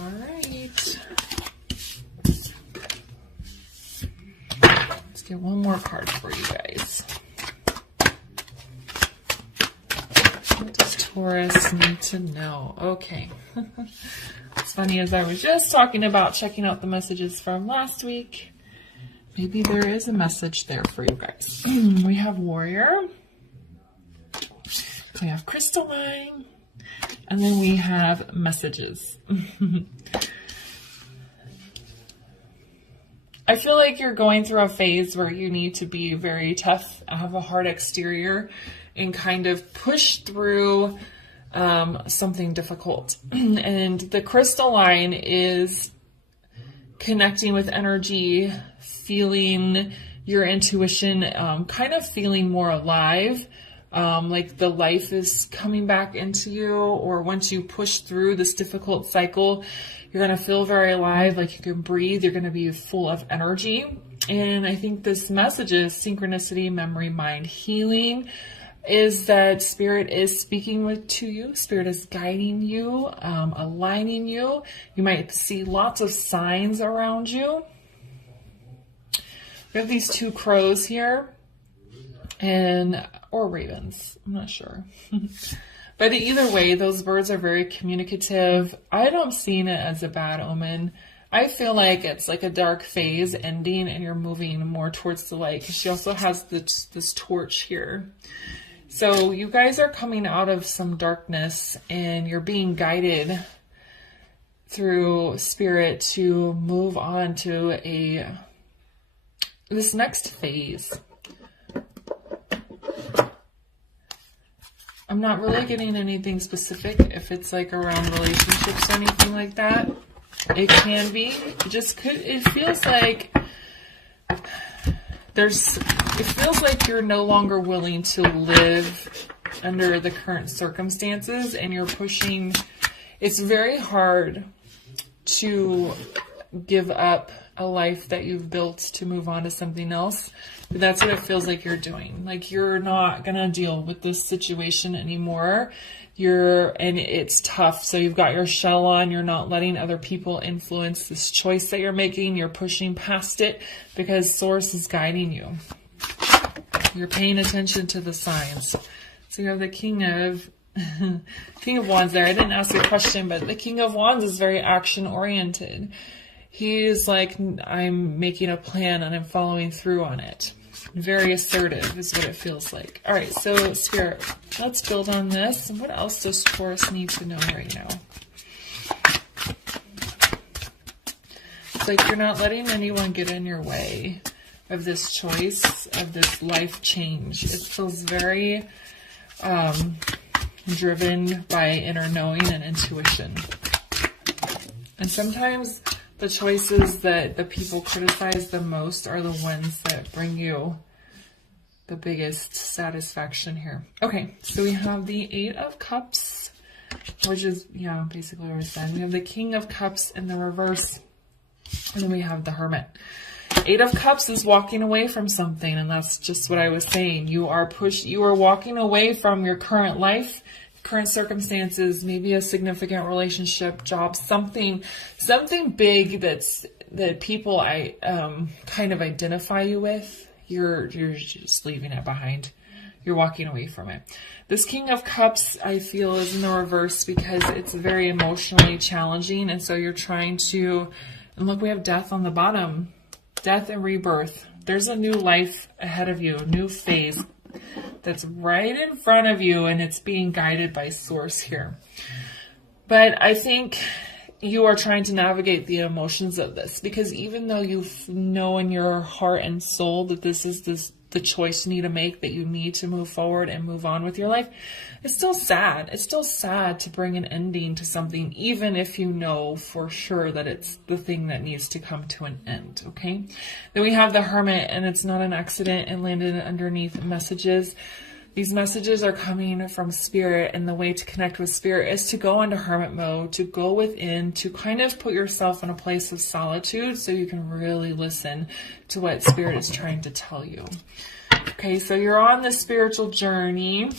All right. Let's get one more card for you guys. What does Taurus need to know? Okay. What's funny is I was just talking about checking out the messages from last week. Maybe there is a message there for you guys. We have Warrior. We have Crystalline. And then we have Messages. I feel like you're going through a phase where you need to be very tough, have a hard exterior, and kind of push through something difficult. And the crystalline is connecting with energy, feeling your intuition, kind of feeling more alive, like the life is coming back into you, or once you push through this difficult cycle, you're going to feel very alive, like you can breathe, you're going to be full of energy. And I think this message is synchronicity, memory, mind, healing, is that Spirit is speaking to you. Spirit is guiding you, aligning you. You might see lots of signs around you. We have these two crows here, or ravens, I'm not sure. But either way, those birds are very communicative. I don't see it as a bad omen. I feel like it's like a dark phase ending and you're moving more towards the light. She also has this torch here. So you guys are coming out of some darkness and you're being guided through Spirit to move on to this next phase. I'm not really getting anything specific if it's like around relationships or anything like that. It can be. It feels like it feels like you're no longer willing to live under the current circumstances and you're pushing. It's very hard to give up a life that you've built to move on to something else. But that's what it feels like you're doing. Like you're not going to deal with this situation anymore. And it's tough. So you've got your shell on. You're not letting other people influence this choice that you're making. You're pushing past it because Source is guiding you. You're paying attention to the signs. So you have the King of Wands there. I didn't ask a question, but the King of Wands is very action oriented. He's like, I'm making a plan and I'm following through on it. Very assertive is what it feels like. All right, so Spirit, let's build on this. And what else does Taurus need to know right now? It's like you're not letting anyone get in your way of this choice, of this life change. It feels very driven by inner knowing and intuition. And sometimes the choices that the people criticize the most are the ones that bring you the biggest satisfaction here. Okay, so we have the 8 of Cups, which is, basically what I said. We have the King of Cups in the reverse, and then we have the Hermit. 8 of Cups is walking away from something, and that's just what I was saying. You are walking away from your current life, current circumstances, maybe a significant relationship, job, something big that people kind of identify you with. You're just leaving it behind. You're walking away from it. This King of Cups, I feel, is in the reverse because it's very emotionally challenging, and so you're trying to. And look, we have Death on the bottom. Death and rebirth. There's a new life ahead of you, a new phase that's right in front of you, and it's being guided by Source here. But I think you are trying to navigate the emotions of this, because even though you know in your heart and soul that this is the choice you need to make, that you need to move forward and move on with your life, it's still sad. It's still sad to bring an ending to something, even if you know for sure that it's the thing that needs to come to an end, okay? Then we have the Hermit, and it's not an accident. It landed underneath Messages. These messages are coming from Spirit, and the way to connect with Spirit is to go into hermit mode, to go within, to kind of put yourself in a place of solitude so you can really listen to what Spirit is trying to tell you. Okay, so you're on this spiritual journey,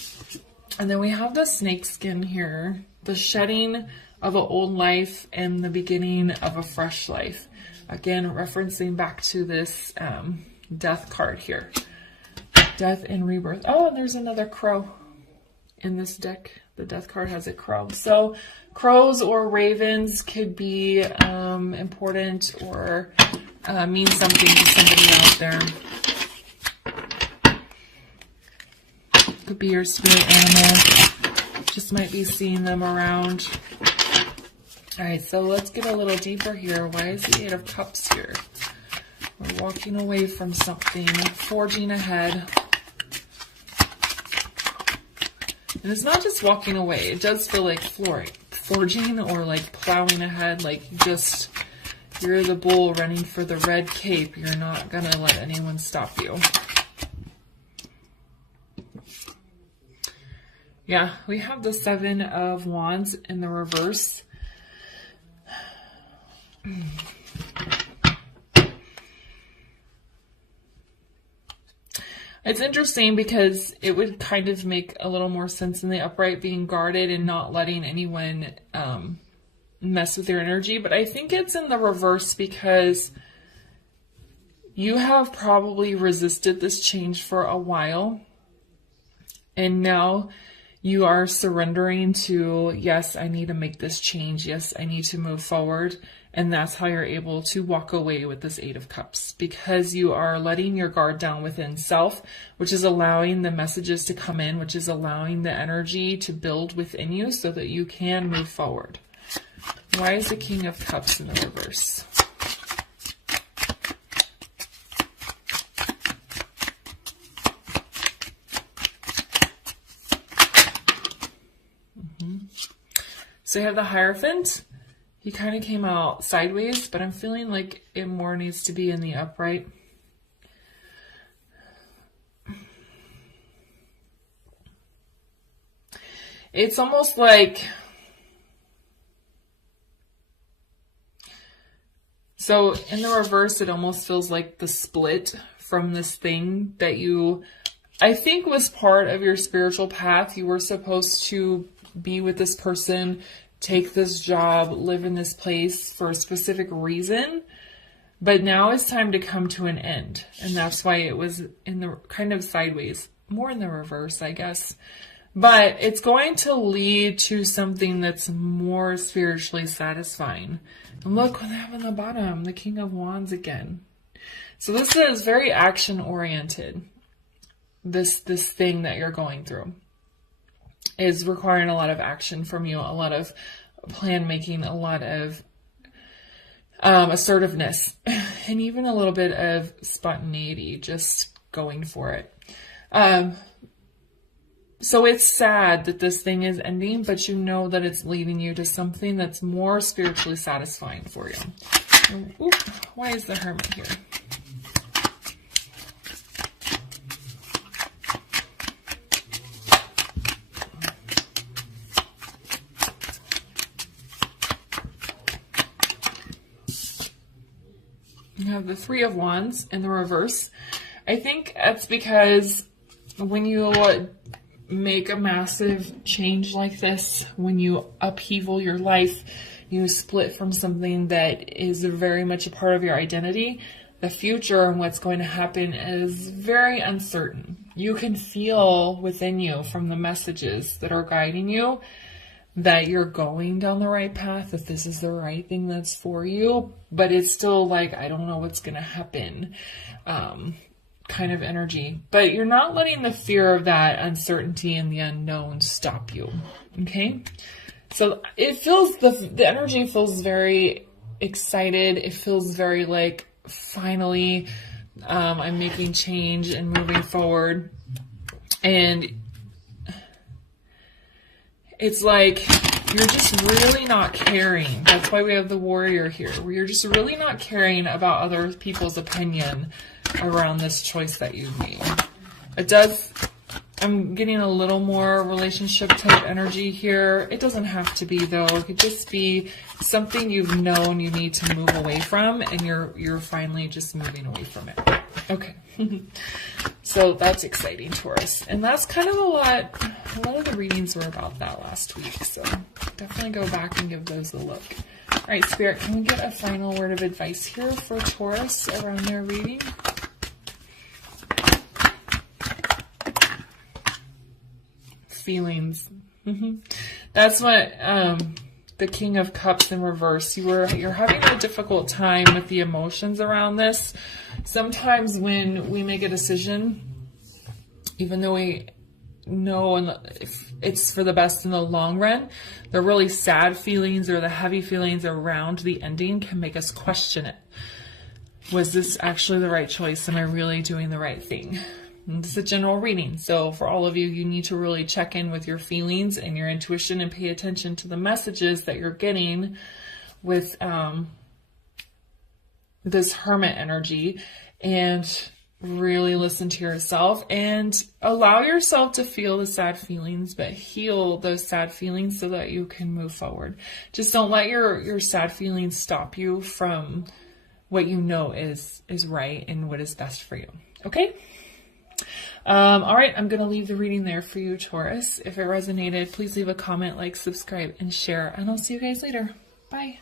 and then we have the snake skin here, the shedding of an old life and the beginning of a fresh life. Again, referencing back to this death card here. Death and rebirth. Oh, and there's another crow in this deck. The death card has a crow. So crows or ravens could be important or mean something to somebody out there. Could be your spirit animal. Just might be seeing them around. All right, so let's get a little deeper here. Why is the Eight of Cups here? We're walking away from something, forging ahead. And it's not just walking away. It does feel like forging or like plowing ahead. Like you're the bull running for the red cape. You're not going to let anyone stop you. Yeah, we have the Seven of Wands in the reverse. It's interesting because it would kind of make a little more sense in the upright, being guarded and not letting anyone mess with your energy. But I think it's in the reverse because you have probably resisted this change for a while. And now you are surrendering to, yes, I need to make this change. Yes, I need to move forward. And that's how you're able to walk away with this Eight of Cups, because you are letting your guard down within self, which is allowing the messages to come in, which is allowing the energy to build within you so that you can move forward. Why is the King of Cups in the reverse? So you have the Hierophant. He kind of came out sideways, but I'm feeling like it more needs to be in the upright. It's almost like, so in the reverse, it almost feels like the split from this thing that you, I think, was part of your spiritual path. You were supposed to be with this person, take this job, live in this place for a specific reason, but now it's time to come to an end. And that's why it was in the kind of sideways, more in the reverse, I guess. But it's going to lead to something that's more spiritually satisfying. And look what they have on the bottom, the King of Wands again. So this is very action oriented. This thing that you're going through is requiring a lot of action from you, a lot of plan making, a lot of assertiveness, and even a little bit of spontaneity, just going for it. So it's sad that this thing is ending, but you know that it's leading you to something that's more spiritually satisfying for you. Ooh, why is the Hermit here? You have the Three of Wands in the reverse. I think that's because when you make a massive change like this, when you upheaval your life, you split from something that is very much a part of your identity, the future and what's going to happen is very uncertain. You can feel within you from the messages that are guiding you that you're going down the right path, that this is the right thing that's for you, but it's still like, I don't know what's going to happen, kind of energy. But you're not letting the fear of that uncertainty and the unknown stop you, okay? So it feels, the energy feels very excited. It feels very like, finally, I'm making change and moving forward. And it's like you're just really not caring. That's why we have the Warrior here, where you're just really not caring about other people's opinion around this choice that you've made. It does I'm getting a little more relationship type energy here. It doesn't have to be though. It could just be something you've known you need to move away from, and you're finally just moving away from it. Okay. So that's exciting, Taurus. And that's kind of a lot of the readings were about that last week. So definitely go back and give those a look. All right, Spirit, can we get a final word of advice here for Taurus around their reading? Feelings. That's what the King of Cups in reverse. You're having a difficult time with the emotions around this. Sometimes when we make a decision, even though we know if it's for the best in the long run, the really sad feelings or the heavy feelings around the ending can make us question it. Was this actually the right choice? Am I really doing the right thing? And this is a general reading. So for all of you, you need to really check in with your feelings and your intuition and pay attention to the messages that you're getting with this Hermit energy, and really listen to yourself and allow yourself to feel the sad feelings, but heal those sad feelings so that you can move forward. Just don't let your sad feelings stop you from what you know is right and what is best for you. Okay? All right, I'm going to leave the reading there for you, Taurus. If it resonated, please leave a comment, like, subscribe, and share, and I'll see you guys later. Bye.